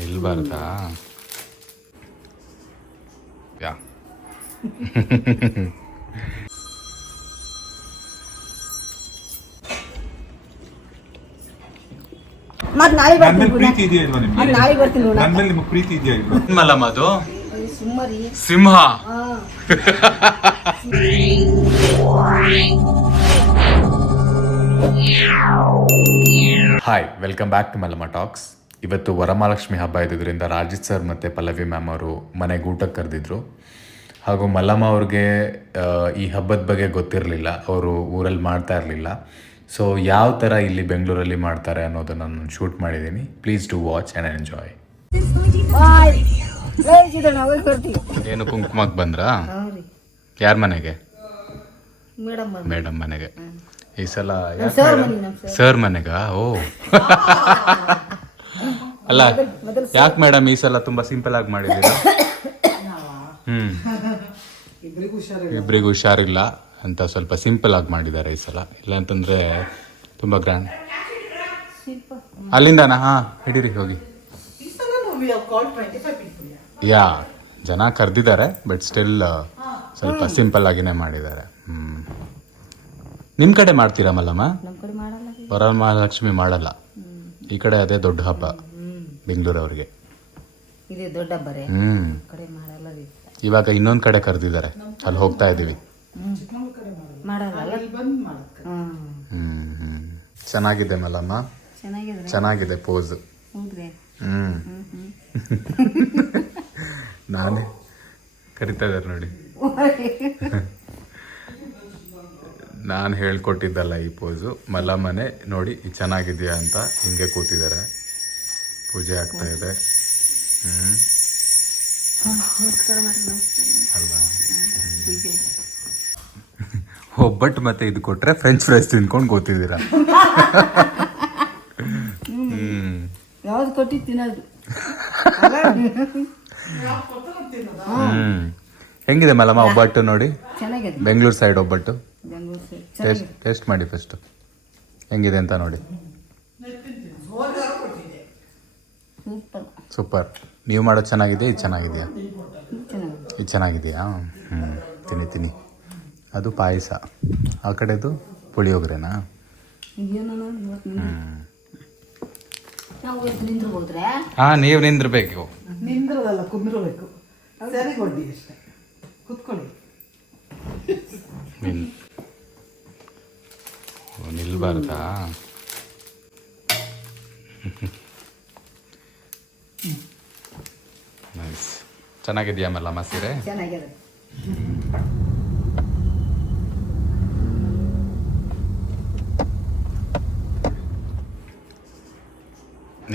ನಿಲ್ಬಾರ್ದಾ ಯಾ ಮತ್ ನಾಳೆ ಪ್ರೀತಿ ಇದೆಯಾ ಇಲ್ವಾ ನಿಮ್ಗೆ? ನಾಳೆ ಬರ್ತೀನಿ ನೋಡ ನನ್ ಮೇಲೆ ನಿಮ್ಗೆ ಪ್ರೀತಿ ಇದೆಯಾ ಇಲ್ವಾ? ಮಲ್ಲಮ್ಮ ಅದು ಸುಮ್ಮರಿ ಸಿಂಹ ಹಾ. Hi welcome back to Mallamma talks ಇವತ್ತು ವರಮಹಾಲಕ್ಷ್ಮಿ ಹಬ್ಬ ಇದ್ದಿದ್ದರಿಂದ ರಾಜಿತ್ ಸರ್ ಮತ್ತು ಪಲ್ಲವಿ ಮ್ಯಾಮ್ ಅವರು ಮನೆಗೆ ಊಟಕ್ಕೆ ಕರೆದಿದ್ರು. ಹಾಗೂ ಮಲ್ಲಮ್ಮ ಅವ್ರಿಗೆ ಈ ಹಬ್ಬದ ಬಗ್ಗೆ ಗೊತ್ತಿರಲಿಲ್ಲ. ಅವರು ಊರಲ್ಲಿ ಮಾಡ್ತಾ ಇರಲಿಲ್ಲ. ಸೊ ಯಾವ ಥರ ಇಲ್ಲಿ ಬೆಂಗಳೂರಲ್ಲಿ ಮಾಡ್ತಾರೆ ಅನ್ನೋದನ್ನು ನಾನು ಶೂಟ್ ಮಾಡಿದ್ದೀನಿ. Please to watch and enjoy. ಏನು ಕುಂಕುಮಕ್ಕೆ ಬಂದ್ರಾ? ಯಾರ ಮನೆಗೆ? ಮೇಡಮ್ ಮೇಡಮ್ ಮನೆಗೆ. ಈ ಸಲ ಸರ್ ಮನಿ ಸರ್. ಸರ್ ಮನೆಗಾ? ಓ. ಅಲ್ಲ ಯಾಕೆ ಮೇಡಮ್ ಈ ಸಲ ತುಂಬಾ ಸಿಂಪಲ್ ಆಗಿ ಮಾಡಿದ್ದೀರಾ? ಹ್ಮ್. ಇಬ್ಬರಿಗೂ ಹುಷಾರಿಲ್ಲ. ಅಂತ ಸ್ವಲ್ಪ ಸಿಂಪಲ್ ಆಗಿ ಮಾಡಿದ್ದಾರೆ ಈ ಸಲ. ಇಲ್ಲ ಅಂತಂದ್ರೆ ತುಂಬಾ ಗ್ರ್ಯಾಂಡ್ ಅಲ್ಲಿಂದನಾ? ಹಾ ಹಿಡೀರಿ ಹೋಗಿ. ಯಾ ಜನ ಕರೆದಿದ್ದಾರೆ ಬಟ್ ಸ್ಟಿಲ್ ಸ್ವಲ್ಪ ಸಿಂಪಲ್ ಆಗಿನೇ ಮಾಡಿದ್ದಾರೆ. ಹ್ಮ್. ನಿಮ್ ಕಡೆ ಮಾಡ್ತೀರಾ ಮಲ್ಲಮ್ಮ. ವರಮಹಾಲಕ್ಷ್ಮಿ ಮಾಡಲ್ಲ. ಈ ಕಡೆ ಅದೇ ದೊಡ್ಡ ಹಬ್ಬ. ಬೆಂಗಳೂರವ್ರಿಗೆ ಅವರಿಗೆ. ದೊಡ್ಡ ಬರೆ ಹ್ಮ್. ಕಡೆ ಮಾಡಲ್ಲ ರೀ. ಇವಾಗ ಇನ್ನೊಂದು ಕಡೆ ಕರೆದಿದ್ದಾರೆ. ಅಲ್ಲಿ ಹೋಗ್ತಾ ಇದೀವಿ. ಮಾಡಲ್ಲ. ಹ್ಮ್. ಹ್ಮ್ ಹ್ಮ್. ಚೆನ್ನಾಗಿದೆ ಮಲ್ಲಮ್ಮ. ಚೆನ್ನಾಗಿದ್ರೆ ಚೆನ್ನಾಗಿದೆ ಪೋಸ್ ಹ್ಮ್. ಹ್ಮ್ ಹ್ಮ್. ನಾನೇ ಕರಿತಾ ಇದ್ದಾರೆ ನೋಡಿ. ನಾನು ಹೇಳ್ಕೊಟ್ಟಿದ್ದಲ್ಲ ಈ ಪೋಸು ಮಲ್ಲಮ್ಮನೆ ನೋಡಿ ಚೆನ್ನಾಗಿದೆಯಾ ಅಂತ ಹಿಂಗೆ ಕೂತಿದ್ದಾರೆ. ಪೂಜೆ ಆಗ್ತಾ ಇದೆ. ಹ್ಮ್. ಒಬ್ಬಟ್ಟು ಮತ್ತೆ ಇದು ಕೊಟ್ರೆ ಫ್ರೆಂಚ್ ಫ್ರೈಸ್ ತಿನ್ಕೊಂಡು ಗೊತ್ತಿದ್ದೀರಾ? ಹ್ಮ್. ಯಾವ್ದು ಕೊಟ್ಟಿ ತಿನ್ನೋದು? ಹ್ಮ್. ಹೆಂಗಿದೆ ಮಲಮ್ಮ ಒಬ್ಬಟ್ಟು ನೋಡಿ? ಚೆನ್ನಾಗಿದೆ. ಬೆಂಗಳೂರು ಸೈಡ್ ಒಬ್ಬಟ್ಟು? ಬೆಂಗಳೂರು ಸೈಡ್ ಟೇಸ್ಟ್ ಟೇಸ್ಟ್ ಮಾಡಿ ಫಸ್ಟ್ ಹೆಂಗಿದೆ ಅಂತ ನೋಡಿ? ಸೂಪರ್. ನೀವು ಮಾಡೋದು ಚೆನ್ನಾಗಿದೆ ಇದು ಚೆನ್ನಾಗಿದೆಯಾ? ಇದು ಚೆನ್ನಾಗಿದೆಯಾ? ಹ್ಞೂ ತಿನ್ನಿ ತಿನ್ನಿ. ಅದು ಪಾಯಸ. ಆ ಕಡೆದು ಪುಳಿಯೋಗ್ರೆನಾ? ಹಾಂ ನೀವು ನಿಂದಿರ್ಬೇಕು. ನಿಂದ್ರದಲ್ಲ ಕುಂದಿರಬೇಕು. ಸರಿ ಕೊಡಿ ಅಷ್ಟೇ. ಕುತ್ಕೊಳ್ಳಿ. ನಿಲ್ ನಿಲ್ಬಾರ್ದಾ ನೈಸ್ ಚೆನ್ನಾಗಿದೆಯಾ ಮಲ್ಲಮ್ಮ ಸೀರೆ? ಚೆನ್ನಾಗಿದೆ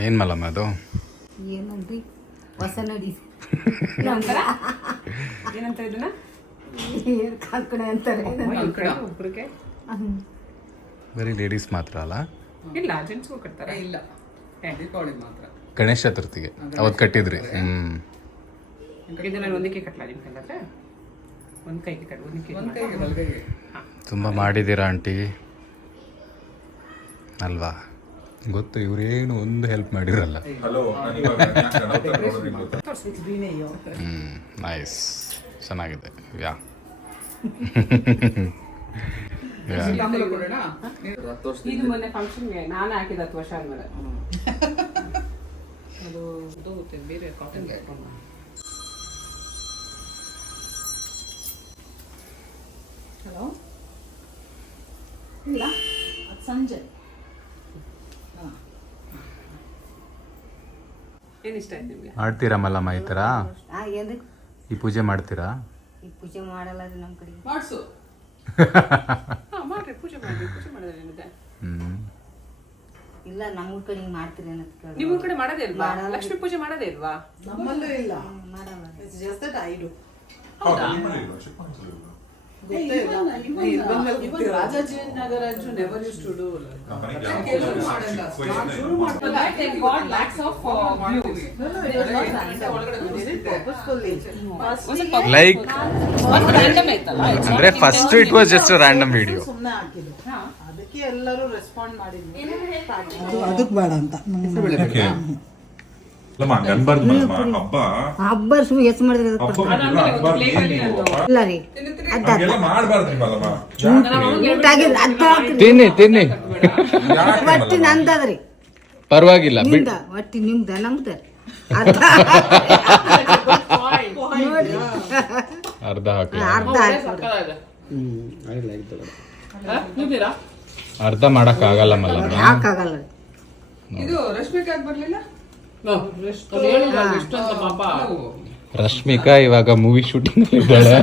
ಏನು ಮಲ್ಲಮ್ಮ ಅದು? ಏನಂದ್ರಿ ಹೊಸ ನಡಿ ಏನಂತ ಇದನ್ನ? ಏನ್ ಕಾಲ್ಕಡೆ ಅಂತಾರೆ? ಒಬ್ರಿಗೆ? ಬರೀ ಲೇಡೀಸ್ ಮಾತ್ರ ಅಲ್ಲ? ಇಲ್ಲ ಜೆಂಟ್ಸ್ಗೂ ಕಟ್ತಾರೆ? ಇಲ್ಲ. ಮಾತ್ರ. ಗಣೇಶ ಚತುರ್ಥಿಗೆ. ಅವತ್ತು ಕಟ್ಟಿದ್ರಿ. ಹ್ಞೂ ಇದು ನಾನು ಒಂದಕ್ಕೆ ಕಟ್ಲ ನಿಮ್ಮ ಕೈಲಾದ್ರೆ ಒಂದು ಕೈಗೆ ಕಟ್ ಒಂದಕ್ಕೆ ಒಂದು ಕೈಗೆ ಬಲಗೈಗೆ ತುಂಬ ಮಾಡಿದ್ದೀರಾ ಆಂಟಿ? ಅಲ್ವಾ? ಗೊತ್ತು ಇವರೇನು ಒಂದು ಹೆಲ್ಪ್ ಮಾಡಿರಲ್ಲ. ಹ್ಞೂ ನೈಸ್ ಚೆನ್ನಾಗಿದೆ. ಯಾ. ಇದು ಮೊನ್ನೆ ಫಂಕ್ಷನ್ಗೆ ನಾನು ಹಾಕಿದ ಹತ್ತು ವರ್ಷ ಆದ್ಮೇಲೆ. ಅದು ಇದು ಬೇರೆ ಕಾಟನ್ ಹಲೋ ಇಲ್ಲ ಅದು ಸಂಜೆ. ಏನು ಇಷ್ಟ ಆಯ್ತು ನಿಮಗೆ? ಮಾಡ್ತೀರಾ ಮಲ್ಲಮ್ಮ ಈ ಥರ? ಈ ಪೂಜೆ ಮಾಡ್ತೀರಾ? ಈ ಪೂಜೆ ಮಾಡಲ್ಲ ನಮ್ಮ ಕಡೆ. ಮಾಡಿಸು. ಹಾಂ ಮಾಡ್ರಿ ಪೂಜೆ ಮಾಡಿ ಪೂಜೆ ಮಾಡಿದ್ರೆ ಏನಿದೆ? ಹ್ಞೂ ಇಲ್ಲ ನಮ್ಮ ಕಡೆ ಹಿಂಗ್ ಮಾಡ್ತೀರಿ ಅನ್ನೋದು ಕೇಳಿ ನಿಮ್ಮ ಕಡೆ ಮಾಡೋದೇ ಇಲ್ವಾ? ಲಕ್ಷ್ಮೀ ಪೂಜೆ ಮಾಡೋದೇ ಇಲ್ವಾ? ನಮ್ಮಲ್ಲೂ ಇಲ್ಲ. ಮಾಡಲ್ಲ. It's just that I do Rajajinagar never use to do lacks of like ಅಂದ್ರೆ first it was just random video ಅದಕ್ಕೆ ಎಲ್ಲರೂ ರೆಸ್ಪಾಂಡ್ ಮಾಡಿದ್ರು ಅದಕ್ಕೆ ಬೇಡ ಅಂತ. ಹಬ್ಬ. ಹಬ್ಬ ಸುಮ್ಮನೆ ಹೆಚ್ಚು ಮಾಡಿದ್ರೆ. ಇಲ್ಲ ರೀ. ತಿನ್ನಿ ತಿನ್ನಿ. ಒಟ್ಟಿ ನಂದದ್ರಿ. ಪರವಾಗಿಲ್ಲ ನಿಮ್ದ ಒಟ್ಟಿ ನಿಮ್ದ ನಮ್ದ ಅರ್ಧ ಹಾಕಿ ಅರ್ಧ ಅರ್ಧ ಮಾಡಕ್ ಆಗಲ್ಲ ರೀ. ಇದು ರಶ್ಮಿಕಾಗ್ ಬರ್ಲಿಲ್ಲ? ಪಾಪ. ರಶ್ಮಿಕಾ ಇವಾಗ ಮೂವಿ ಶೂಟಿಂಗ್ ಇದ್ದಾಳೆ.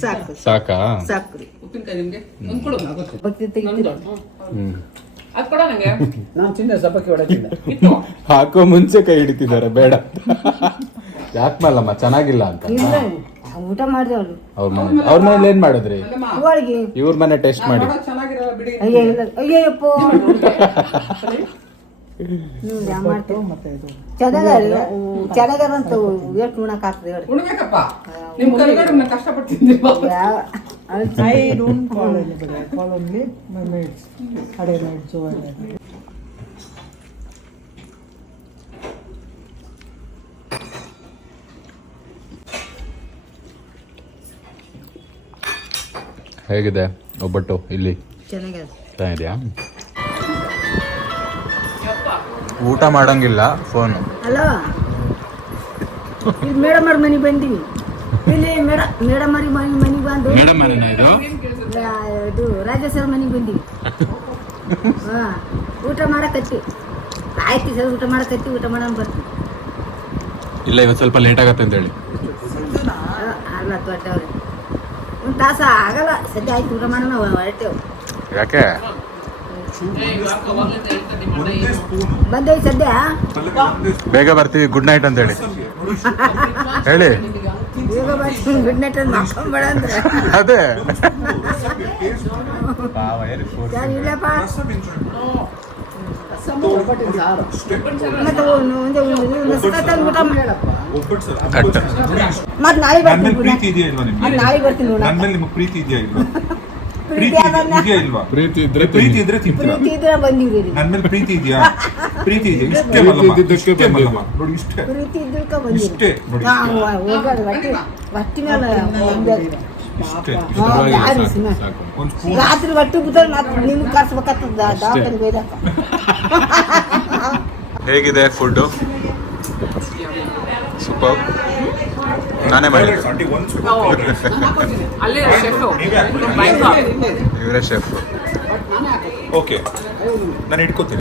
ಸಾಕು ಸಾಕಾ. ಸಾಕು? ರೀ. ಉಪ್ಪಿನಕಾಯಿ ನಿಮ್ಗೆ? ಒಂದ್ ಕೊಡು. ಭಕ್ತಿ ತೆಗಿತೀರಿ? ಹ್ಮ್. ಅದ್ ಕೊಡ ನಂಗೆ. ನಾನು ಚಿನ್ನ ಸಬ್ಬಕ್ಕಿ ಹೊಡಕಿಲ್ಲ ಇತ್ತು. ಹಾಕೋ ಮುಂಚೆ ಕೈ ಹಿಡಿತಿದ್ದಾರೆ ಬೇಡ. ಯಾಕೆ ಮಲ್ಲಮ್ಮ ಚೆನ್ನಾಗಿಲ್ಲ ಅಂತ? ಊಟ ಮಾಡಿದವರು ಅವ್ರ. ಮನೆ ಅವ್ರ ಮನೇಲಿ ಏನ್ ಮಾಡಿದ್ರಿ? ಇವ್ರ ಮನೆ ಟೇಸ್ಟ್ ಮಾಡಿ. ಚೆನ್ನಾಗಿರಲ್ಲ ಬಿಡಿ. ಅಯ್ಯೋ ಎಷ್ಟು ಉಣಕ್ ಆಗ್ತದೆ ಹೇಳಿ. ಉಣ್ಬೇಕಪ್ಪ. ನಿಮ್ ಯಾವ I don't follow anybody I follow only my mates ಅಡೆ ಮೇಟ್ಸ್ ಹೇಗಿದೆ ಒಬ್ಬಟ್ಟು ಇಲ್ಲಿ? ಚೆನ್ನಾಗಿದೆ ಚೆನ್ನಾಗಿದ್ಯಾ? ಊಟ ಮಾಡಂಗಿಲ್ಲ ಫೋನ್ ಹಲೋ ಇಲ್ಲಿ ಮೇಡಮ್ ಅವ್ರ ಮನೆಗೆ ಬಂದೀವಿ. ಇಲ್ಲಿ ಮೇಡ ಮೇಡಮ್ ಅವ್ರ ಮನೆ ಮನೆಗೆ ಬಂದು ಮೇಡಮ್ ಮನೆನಾ ಇದು? ಇದು ರಾಜೇಶ್ ಅವ್ರ ಮನೆಗೆ ಬಂದೀವಿ. ಹಾ ಊಟ ಮಾಡಕತ್ತಿ. ಆಯ್ತು ಸರ್ ಊಟ ಮಾಡಕತ್ತಿ ಊಟ ಮಾಡೋಣ ಬರ್ತೀವಿ ಇಲ್ಲ ಇವತ್ತು ಸ್ವಲ್ಪ ಲೇಟ್ ಆಗತ್ತೆ ಅಂತ ಹೇಳಿ ಅಲ್ಲ ದೊಡ್ಡವ್ರೆ. ಒಂದು ತಾಸ ಆಗಲ್ಲ. ಸದ್ಯ ಆಯ್ತು ಊಟ ಮಾಡೋಣ ಹೊರಟೇವು. ಯಾಕೆ? ಸದ್ಯ ಬೇಗ ಬರ್ತೀವಿ ಗುಡ್ ನೈಟ್ ಅಂತ ಹೇಳಿ. ಹೇಳಿ. ಬರ್ತೀನಿ ಗುಡ್ ನೈಟ್ ಅಂತ ಮಾಡ್ಕೊಂಬೇಡ ಅಂದ್ರೆ. ಅದೇ. ಇಲ್ಲಪ್ಪ? ಮತ್ತೆ ನಾಯಿ ನಾಳೆ ಬರ್ತೀನಿ ನಾಳೆ ಬರ್ತೀನಿ ನೋಡ. ನನ್ನ ಮೇಲೆ ನಿಮಗೆ ಪ್ರೀತಿ ಇದೆಯಾ ಇಲ್ವಾ? ಪ್ರೀತಿ ಇದೆಯಾ ಇಲ್ವಾ? ಪ್ರೀತಿ ಇದ್ರೆ ಪ್ರೀತಿ ಇದ್ರೆ ತಿಂತೀರಾ? ಪ್ರೀತಿ ಇದ್ರೆ ಬಂದೀವಿ ರೀ ನನ್ನ ಮೇಲೆ ಪ್ರೀತಿ ಇದೆಯಾ? ಪ್ರೀತಿ ಇದೆ ಇಷ್ಟೇ ಪ್ರೀತಿ ಮಲ್ಲಮ್ಮ ಇದ್ದಿದ್ದಕ್ಕೆ ಇಷ್ಟೇ ಬಂದಿದ್ದು. ಮಲ್ಲಮ್ಮ. ನೋಡಿ ಇಷ್ಟೇ. ಪ್ರೀತಿ ಇದ್ರಕ ಬಂದೀವಿ ಇಷ್ಟೇ ನೋಡಿ. ನಾವು ಹೋಗೋದು ಒಟ್ಟಿ ಒಟ್ಟಿ ಮೇಲೆ ಹೋಗ್ಬೇಕು. ಇಷ್ಟೇ. ಹಾ, ಯಾರು ಸುಮ್ನೆ? ಒಂದು ಸ್ಪೂನ್. ರಾತ್ರಿ ಒಟ್ಟಿ ಬಿದ್ದರೆ ಮತ್ತೆ ನಿಮ್ಗೆ ಕರ್ಸ್ಬೇಕಾಗ್ತದ ಹೇಗಿದೆ ಫುಡ್ಡು ಸೂಪರ್ ನಾನೇ ಹಾಕ್ಬಿಡಿ. ಬ್ಯಾಂಕಾಕ್ ಇವರೇ ಶೆಫ್ ಓಕೆ ನಾನು ಇಟ್ಕೋತೀನಿ.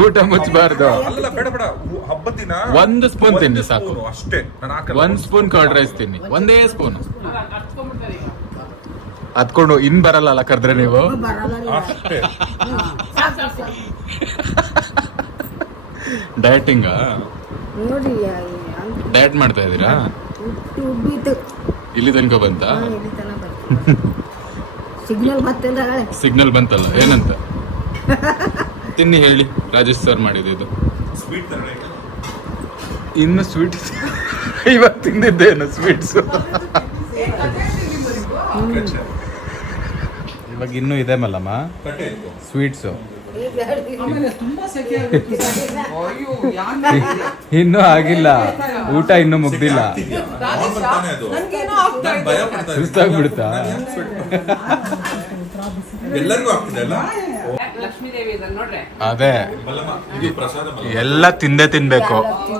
ಊಟ ಮುಚ್ಚಬಾರ್ದು ಅಲ್ಲಲ್ಲ ಬೇಡ ಬೇಡ. ಉ- ಹಬ್ಬದ ದಿನ ಒಂದು ಸ್ಪೂನ್ ತಿನ್ನಿ ಸಾಕು. ಅಷ್ಟೇ. ನಾನು ಹಾಕಲ್ಲ. ಒಂದ್ ಸ್ಪೂನ್ ಕರ್ಡ್ ರೈಸ್ ತಿನ್ನಿ. ಒಂದೇ ಸ್ಪೂನ್ ಅದ್ಕೊಂಡು ಇನ್ ಬರಲ್ಲ ಅಲ್ಲ ಕರೆದ್ರೆ ನೀವು ಡಯಟಿಂಗ್ ನೋಡಿ ಡಯಟ್ ಮಾಡ್ತಾ ಉಬ್ಬಿತ್ತು ಇಲ್ಲಿ ತನಕ ಬಂತ. ಸಿಗ್ನಲ್ ಬಂತಲ್ಲ ಸಿಗ್ನಲ್ ಬಂತಲ್ಲ ಏನಂತ? ತಿನ್ನಿ ಹೇಳಿ ರಾಜೇಶ್ ಸರ್ ಮಾಡಿದ್ದು ಇದು. ಇನ್ನು ಸ್ವೀಟ್ ಇವತ್ತು ತಿಂದಿದ್ದೇನು ಸ್ವೀಟ್ಸ್. ಇವಾಗ ಇನ್ನೂ ಇದೆ ಮಲ್ಲಮ್ಮ. ಸ್ವೀಟ್ಸು ಇನ್ನೂ ಆಗಿಲ್ಲ. ಊಟ ಇನ್ನೂ ಮುಗ್ದಿಲ್ಲ. ಅದು. ಸುಸ್ತಾಗ್ಬಿಡ್ತಾ? ಎಲ್ಲರಿಗೂ ಎಲ್ಲ ತಿಂದೇ ತಿನ್ಬೇಕು.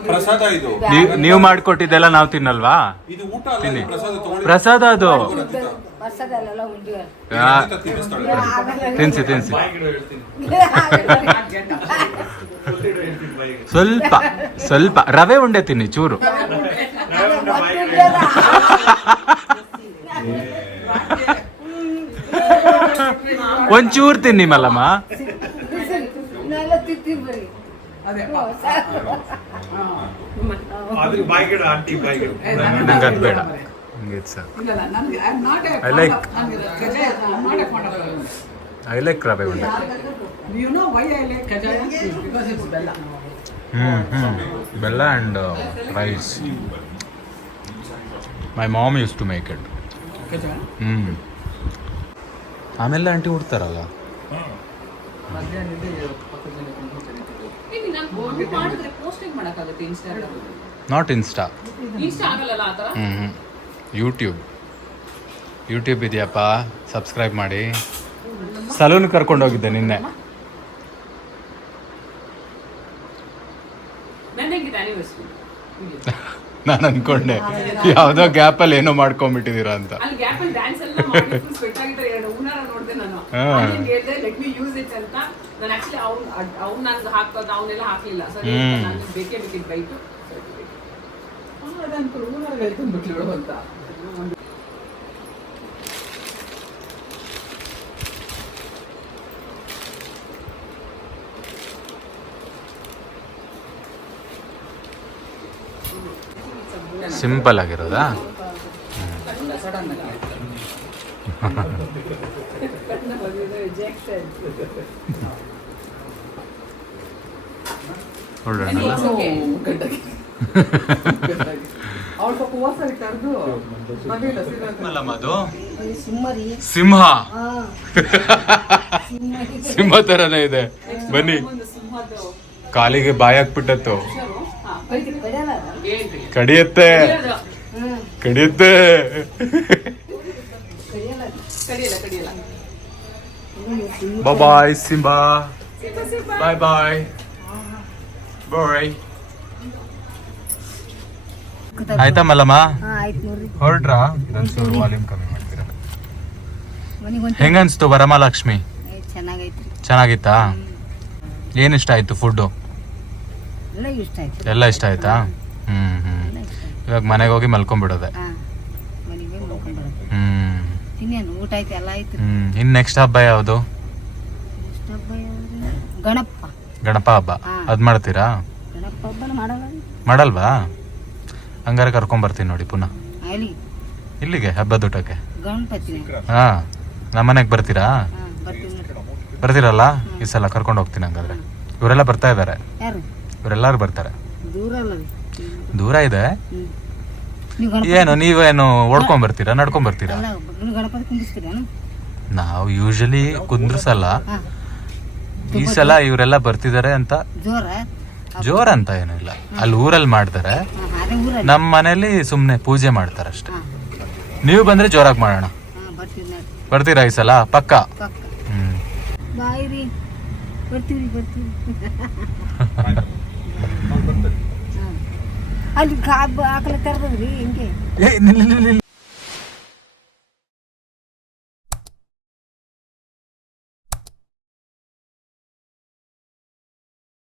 ಪ್ರಸಾದ ಇದು. ನೀವ್ ನೀವು ಮಾಡ್ಕೊಟ್ಟಿದ್ದೆಲ್ಲ ನಾವು ತಿನ್ನಲ್ವಾ? ತಿನ್ನಿ ಊಟ ಅಲ್ಲ ಪ್ರಸಾದ ತಗೊಳ್ಳಿ ಪ್ರಸಾದ ಅದು. ತಿನ್ಸಿ ತಿನ್ಸಿ. ಸ್ವಲ್ಪ ಸ್ವಲ್ಪ, ರವೆ ಉಂಡೆ ತಿನ್ನಿ, ಚೂರು. ಒಂಚೂರು ತಿನ್ನಿ, ಮಲ್ಲಮ್ಮ. ನಾವೆಲ್ಲ ತಿಂತೀವಿ ಬರೀ ಅದೇ ನಂಗೆ ಅದು ಬೇಡ. ನಂಗೆ ಸರ್ ನನ್ಗೆ I like I like rave unde. ಹ್ಞೂ ಹ್ಞೂ ಬೆಲ್ಲ. And rice my mom use to make it ಹ್ಞೂ ಆಮೇಲೆ ಆಂಟಿ ಉಡ್ತಾರಲ್ಲ? ನಾಟ್ ಇನ್ಸ್ಟಾ ಹ್ಞೂ ಹ್ಞೂ ಯೂಟ್ಯೂಬ್ ಯೂಟ್ಯೂಬ್ ಇದೆಯಪ್ಪ? ಸಬ್ಸ್ಕ್ರೈಬ್ ಮಾಡಿ. ಸಲೂನ್ ಕರ್ಕೊಂಡೋಗಿದ್ದೆ ನಿನ್ನೆ. ನಾನು ಅನ್ಕೊಂಡೆ ಯಾವುದೋ ಗ್ಯಾಪಲ್ಲಿ ಏನೋ ಮಾಡ್ಕೊಂಬಿಟ್ಟಿದ್ದೀರಾ ಅಂತ. ಹಾಕ್ಲಿಲ್ಲ. ಸರಿ ಹ್ಮ್. ನಾನು ಬೇಕೇ ಬೇಕಿತ್ತು ಬೈತು ಅದಂಕಲ್ ಊನರ್ಗೆ ತುಂಬಿಟ್ಲು ಅಂತ ಸಿಂಪಲ್ ಆಗಿರೋದಾ ಸಡನ್ ನೋಡೋಣ ಅವಳು ಸ್ವಲ್ಪ ಹೋಸರಿ ಕರೆದು ಬರ್ಲಿಲ್ಲ ಸೀರಿಯಸ್ ಅದು ಸಿಂಹರಿ. ಸಿಂಹ? ಸಿಂಹ ತರನೇ ಇದೆ. ಬನ್ನಿ. ಕಾಲಿಗೆ ಬಾಯಿ ಏನ್ರಿ ಕಡಿಯತ್ತೆ. ಕಡಿಯತ್ತೆ. ಕಡಿಯಲ್ಲ ಕಡಿಯಲ್ಲ ಕಡಿಯಲ್ಲ. ಬಾಯ್ ಸಿಂಬಾ ಬಾಯ್ ಬಾಯ್ ಬಾಯ್ ಆಯ್ತಾ ಮಲ್ಲಮ್ಮ? ಹೊರಟ್ರಾ ಇದೊಂದ್ಸೂರು ವಾಲ್ಯೂಮ್ ಕಮ್ಮಿ ಮಾಡ್ತೀರಾ? ಮನೆಗೆ ಹೊಂಟಿ ಹೆಂಗನ್ಸ್ತು ವರಮಹಾಲಕ್ಷ್ಮಿ? ಚೆನ್ನಾಗಿತ್ತಾ? ಏನ್ ಇಷ್ಟ ಆಯ್ತು ಫುಡ್ಡು ಎಲ್ಲ ಇಷ್ಟ ಆಯ್ತು. ಹ್ಮ್ ಹ್ಮ್. ಇವಾಗ ಮನೆಗೆ ಹೋಗಿ ಮಲ್ಕೊಂಡ್ಬಿಡೋದೆ ಹ್ಮ್. ಹ್ಮ್ ಇನ್ ನೆಕ್ಸ್ಟ್ ಹಬ್ಬ ಯಾವುದು? ಗಣಪ ಹಬ್ಬ. ಅದ್ ಮಾಡ್ತೀರಾ? ಮಾಡಲ್ವಾ? ಹಂಗಾರೆ ಕರ್ಕೊಂಬರ್ತೀನಿ ನೋಡಿ ಪುನಃ. ಅಲ್ಲಿ? ಇಲ್ಲಿಗೆ ಹಬ್ಬದ ಊಟಕ್ಕೆ. ಹಾ ನಮ್ಮನೆಗೆ ಬರ್ತೀರಾ? ಹಾ ಬರ್ತೀವಿ ಬರ್ತೀರಲ್ಲ? ಈ ಸಲ ಕರ್ಕೊಂಡು ಹೋಗ್ತೀನಿ ಹಂಗಾದ್ರೆ. ಇವರೆಲ್ಲ ಬರ್ತಾ ಇದ್ದಾರೆ? ಯಾರು? ಇವರೆಲ್ಲರೂ ಬರ್ತಾರೆ. ದೂರ ಅಲ್ಲ ದೂರ ಇದೆ? ನೀವು ಏನು ನೀವೇನು ಓಡ್ಕೊಂಡ್ ಬರ್ತೀರಾ? ನಡ್ಕೊಂಡ್ ಬರ್ತೀರಾ? ಅಲ್ಲ ನೀವು ಗಣಪತಿ ಕುಂದಿಸ್ತೀರೇನು ನಾವು ಯೂಶಲಿ ಕುಂದ್ರಸಲ್ಲ. ಹಾ. ಈ ಸಲ ಇವರೆಲ್ಲ ಬರ್ತಿದ್ದಾರೆ ಅಂತ ಜೋರ? ಜೋರ್ ಅಂತ ಏನೂ ಇಲ್ಲ. ಅಲ್ಲಿ ಊರಲ್ಲಿ ಮಾಡ್ತಾರೆ. ನಮ್ಮ ಮನೇಲಿ ಸುಮ್ಮನೆ ಪೂಜೆ ಮಾಡ್ತಾರೆ ಅಷ್ಟೇ. ನೀವು ಬಂದ್ರೆ ಜೋರಾಗಿ ಮಾಡೋಣ. ಬರ್ತೀರ ಈ ಸಲ? ಪಕ್ಕ? ಹ್ಮ್. ಅಲ್ಲಿ ಕಾಬ್ ಬರ್ತೀವಿ ಬರ್ತೀವಿ ಹಿಂಗೆ? ಅಲ್ಲಿ